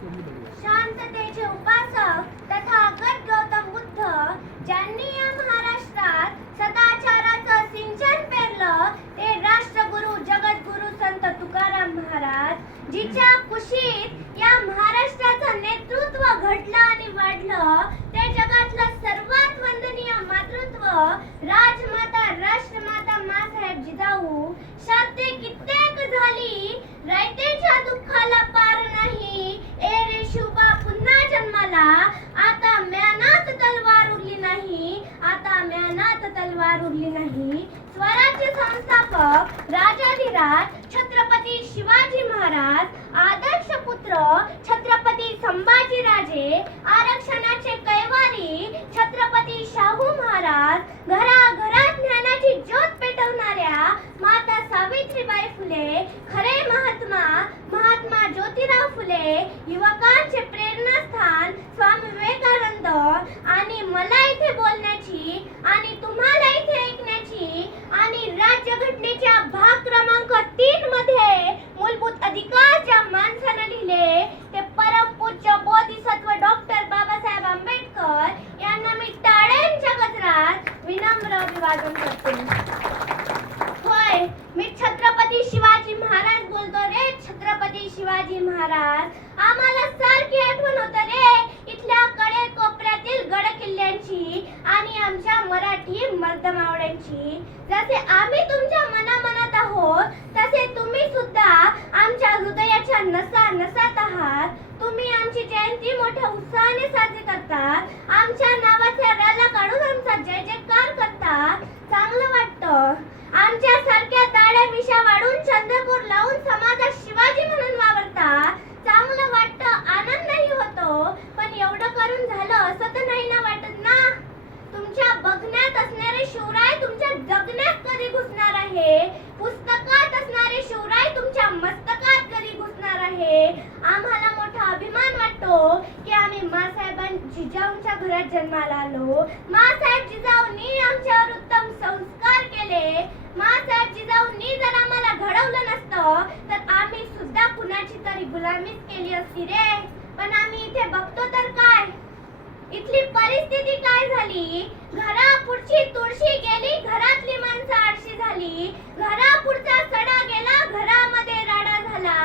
शांततेचे उपासक तथागत गौतम बुद्ध ज्यांनी या महाराष्ट्रात सदाचाराचं सिंचन पेरलं ते राष्ट्रगुरु जगद्गुरु संत तुकाराम महाराज, जिच्या कुशीत या महाराष्ट्राचं नेतृत्व घडलं आणि वाढलं, ते जगातलं सर्वात वंदनीय मातृत्व राजमाता राष्ट्रमाता माँसाहेब जिजाऊ. शर्ते कित्येक झाली रयतेच्या दुःखाला पार नाही, ए रे शुभा पुन्हा जन्माला, आता म्यानात तलवार उरली नाही, आता म्यानात तलवार उरली नाही. स्वराज्य संस्थापक राजाधिराज छत्रपती शिवाजी महाराज, आदर्श पुत्र छत्रपती संभाजीराजे, आरक्षणाचे कैवारी छत्रपती शाहू महाराज, घराघरात ज्ञानाची ज्योत पेटवणाऱ्या माता सावित्रीबाई फुले, खरे महात्मा महात्मा ज्योतिराव फुले, युवकांचे प्रेरणास्थान स्वामी विवेकानंद. आणि मला इथे बोलण्याची आणि तुम्हाला इथे ऐकण्याची आणि राज्यघटनेच्या भाग क्रमांक 3 मध्ये मूलभूत अधिकार ज्या माणसानं लिहिले ते परमपूज्य बोधिसत्व डॉक्टर बाबासाहेब आंबेडकर यांना मी टाळ्यांच्या गजरात विनम्र अभिवादन करते. होय, मी छत्रपती शिवाजी महाराज बोलतो रे, छत्रपती शिवाजी महाराज. आम्हाला सारखी आठवण होतं रे इथल्या कडे कोपऱ्यातील गड किल्ल्यांची आणि आमच्या मराठी मर्दमावळ्यांची. जसे आम्ही तुमच्या मनामनात आहोत तसे तुम्ही सुद्धा आमच्या हृदयाच्या नसा नसात आहात. तुम्ही आमची जयंती मोठ्या उत्साहाने साजरी करतात, आमच्या नावाच्या रॅला काढून आमचा जय जयकार करतात. चांगलं वाटतं. आमच्या सारख्या दाढ्या मिशा वाढून चंद्रपूर लावून समाजात शिवाजी म्हणून वावरतात. चांगलं वाटतं, आनंदही होतो. पण एवढं करून झालं असं तर नाही ना वाटत ना. तुमच्या बघण्यात असणारे शिवराय तुमच्या जगण्यात कधी घुसणार आहे, पुस्तकात असणारे शिवराय तुमच्या मस्तकात कधी घुसणार आहे. आम्हाला मोठा अभिमान वाटतो की आम्ही माँसाहेब जिजाऊंच्या घरात जन्माला आलो. माँसाहेब जिजाऊंनी आमच्यावर उत्तम संस्कार केले. माँसाहेब जिजाऊंनी जर आम्हाला घडवलं नसतं तर आम्ही सुद्धा कुणाची तरी गुलामीच केली असती रे. पण आम्ही इथे बघतो तर काय, इथली परिस्थिती काय झाली. घरापुढची तुळशी गेली, घरातली माणसं आळशी झाली. घरापुढचा सडा गेला, घरामध्ये राडा झाला.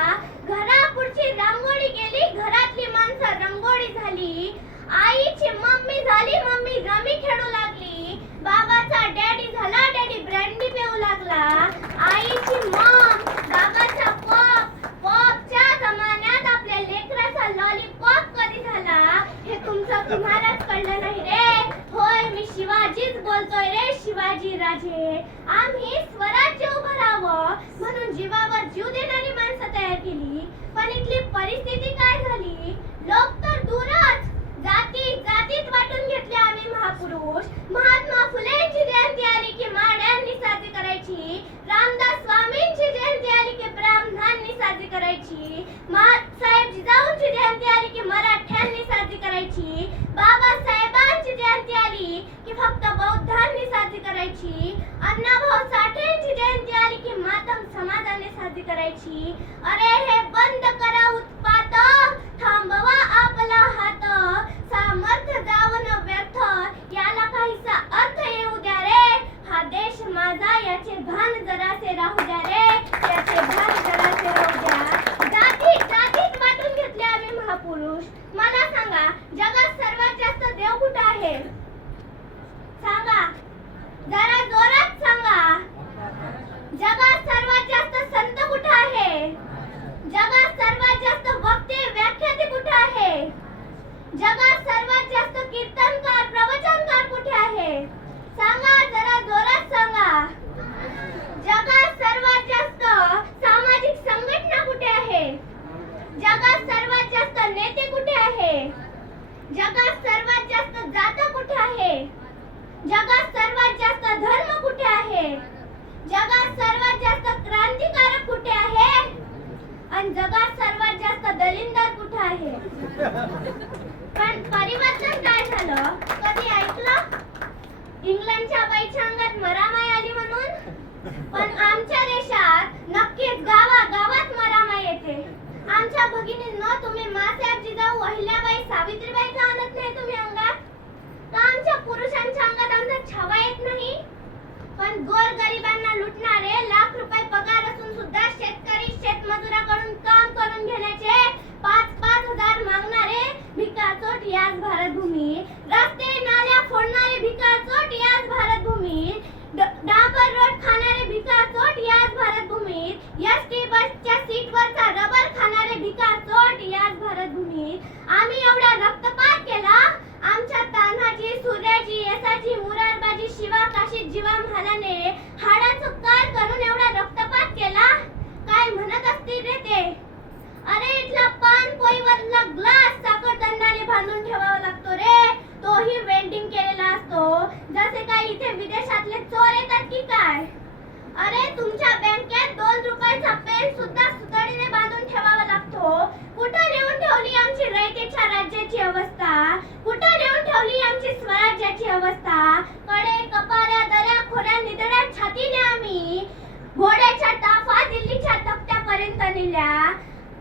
घरापुढची रांगोळी गेली, घरातली माणसं रंगोळी झाली. आईची मम्मी झाली, मम्मी रमी खेळू लागली. बाबाचा डॅडी झाला, डॅडी ब्रँडी पिऊ लागला. आईची मॉम, बाबाचा पॉप, पॉपच्या जमान्यात आपल्या लेकराचा लॉलीपॉप कधी झाला हे तुमचं तुम्हालाच कळलं नाही रे. होय, मी शिवाजीच बोलतोय रे, शिवाजी राजे. आम्ही स्वराज्य उभं राहावं म्हणून जीवावर जीव देणारी माणसं तयार केली. पण इथली परिस्थिती काय झाली, लोक तर दूरच, जातीत वाटून घेतले आम्ही महापुरुष. महात्मा फुलेंची जयंती आली की माड्यांनी साजरी करायची. रामदास स्वामींची जयंती आली की ब्राह्मणांनी साजरी करायची. माँसाहेब जिजाऊंची जयंती आली की मराठ्यांनी साजरी करायची. बाबासाहेबांची जयंती आली की फक्त बौद्धांनी साजरी करायची. अण्णाभाऊ साठेंची जयंती आली की मातंग समाजाने साजरी करायची. अरे हे बंद करा उत्पात, थांबवा आपला हात, सामर्थ्य जावं व्यर्थ, याला काहीसा अर्थ येऊ द्या रे. हा देश माझा, याचे भान जरासे राहू द्या रे, याचे भान जरासे राहू द्या. जातीत वाटून घेतले आम्ही महापुरुष. मला सांगा, जगात सर्वात जास्त देव कुठे आहे? सांगा, जरा जोरात सांगा. जगात सर्वात जास्त संत कुठे आहे? जगात सर्वात जास्त वक्ते व्याख्याते कुठे आहे? जगात सर्वात जास्त कीर्तनकार प्रवचनकार कुठे आहे? सांगा, जरा जोरात सांगा. जगात सर्वात जास्त सामाजिक संघटना कुठे आहे? जगात सर्वात जास्त नेते कुठे आहे? जगात सर्वात जास्त जात कुठे आहे? जगात सर्वात जास्त धर्म कुठे आहे? जगात सर्वात जास्त क्रांतिकारक कुठे आहे? आणि जगात सर्वात जास्त दलिंदर कुठे आहे? पण परिवर्तन काय झालं, कधी ऐकलं? इंग्लंडच्या बाईच्या अंगात मरामाई आली म्हणून? पण आमच्या देशात नक्कीच गावागावात मरामाई येते. आमच्या भगिनींनो, तुम्ही माँसाहेब छावा येत नाही? पण गोरगरिबांना लुटणारे लाख रुपये पगार असून सुद्धा शेतकरी शेतमजुराकडून काम करून घेण्याचे 5-5 हजार मागणारे भिकारचोट याच भारतभूमीत, रस्ते नाल्या फोडणारे भिकारचोट याच भारतभूमीत, डांबर रोड खाणारे भिकारचोट याच भारतभूमीत, एसटी बसच्या सीटवरचा रबर खाणारे भिकारचोट याच भारतभूमीत आम्ही एवढा रक्तपात केला. आमच्या तान्हाजी, सूर्याजी, यसाची, मुरारबाजी, शिवा, काशी, जीवा महालाने हाडाचं कार करून एवढा रक्तपात केला. काय म्हणत असतील रे ते? अरे इथला पान पोईवरला ग्लास साखरदंडाने बांधून ठेवावा लागतो रे, तोही वेल्डिंग केलेला असतो. जसे काय इथे विदेशातले चोर येतात की काय? अरे तुमच्या बँकेत 2 रुपयाचा पेन सुद्धा सुतळीने बांधून ठेवावा लागतो. कुठं नेऊन ठेवली आमची रयतेच्या राज्याची अवस्था? कुठं नेऊन ठेवली आमची स्वराज्याची अवस्था? कडे कपाऱ्या दऱ्या खोऱ्या निदड्या छातीने आम्ही घोड्याच्या टाफा दिल्लीच्या तख्त्यापर्यंत नेल्या.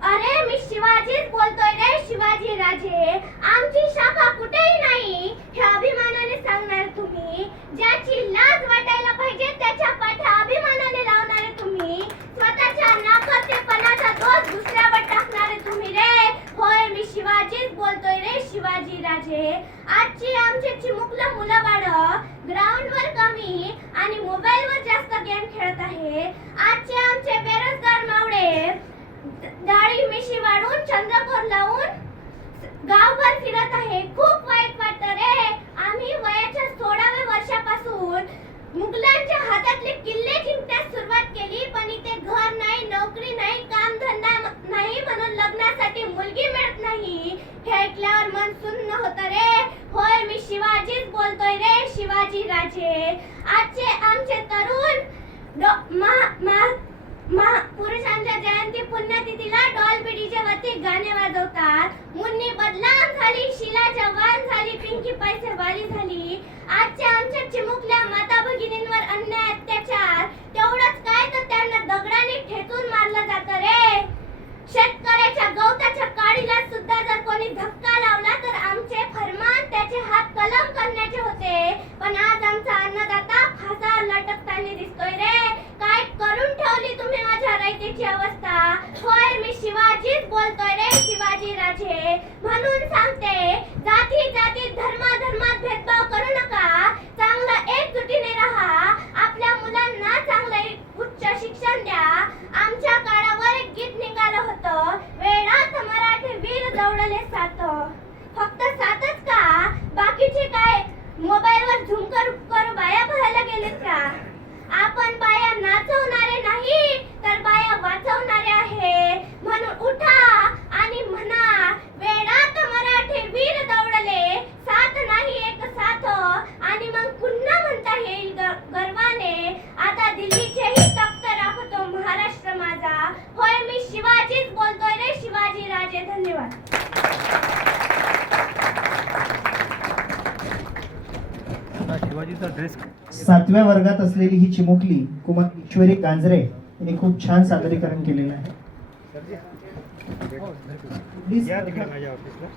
अरे मी शिवाजीच बोलतोय रे, शिवाजी राजे. आमची शाखा कुठेही नाही हे अभिमानाने सांगणार तुम्ही. ज्याची लाज वाटायला पाहिजे त्याच्या पाठ्या अभिमानाने लावणारे तुम्ही. स्वतःच्या नाकर्तेपणाचा दोष दुसऱ्यावर टाकणारे तुम्ही रे. होय मी शिवाजीच बोलतोय रे, शिवाजी राजे. आजची आमची चिमुकलं मुलं बाळं ग्राउंडवर कमी आणि मोबाईलवर जास्त गेम खेळत आहे. आजचे आमचे बेरोजगार मावळे दाढी मिशी वाढून चंद्रकोर लावून गावभर फिरत आहे. खूप वाईट वाटतं रे. आम्ही वयाच्या 16व्या वर्षापासून मुघलांच्या हातातले किल्ले जिंकण्यास सुरुवात केली, पण इथे घर नाही, नोकरी नाही, कामधंदा नाही म्हणून लग्नासाठी मुलगी मिळत नाही. हे ऐकल्यावर मन सुन्न होतं रे. होय मी शिवाजीच बोलतोय रे, शिवाजी राजे. आजचे आमचे तरुण पुरुषांच्या जयंती पुण्यतिथीला डॉल्बी डीजे वरती गाणे वाजवतात. मुन्नी बदनाम झाली, शीला जवान झाली, पिंकी पैसेवाली झाली. आजच्या आमच्या चिमुकल्या माता भगिनींवर अन्याय अत्याचार. तेवढंच काय तर त्यांना दगडाने ठेचून मारलं जातं रे. शेतकऱ्याच्या गवताच्या काडीला सुद्धा जर कोणी धक्का लावला तर आमचे फरमान त्याचे हात कलम करण्याचे होते. पण आज आमचा अन्नदाता फासावर लटकताना दिसतोय रे. काय करून ठेवली तुम्ही माझ्या रयतेची अवस्था? होय मी शिवाजीच बोलतोय रे, शिवाजी राजे. म्हणून सांगते, जाती जातीत धर्मात भेदभाव करू नका. चांगलं एकजुटीने राहा. आपल्या मुलांना चांगलं उच्च शिक्षण द्या. आमच्या काळावर एक गीत निघालं होतं, वेळात मराठी वीर दौडले 7. फक्त 7च का? बाकीचे काय मोबाईलवर झूम करू बाया पाहायला गेलेत का? आपण बाया नाचवणारे नाही तर बाया वाचवणारे आहे. म्हणून उठा आणि म्हणा, वेळात मराठी वीर दौडले 7 नाही एक 7. आणि मग पुन्हा म्हणता येईल गर्वाने, आता दिल्लीचेही तख्त राखतो महाराष्ट्र माझा. होय मी शिवाजीच बोलतोय रे, शिवाजी राजे. धन्यवाद. शिवाजीचा ड्रेस 7व्या वर्गात असलेली ही चिमुकली कुमारी ईश्वरी गांजरे यांनी खूप छान सादरीकरण केलेलं आहे. या तिकडे माझ्या ऑफिसला.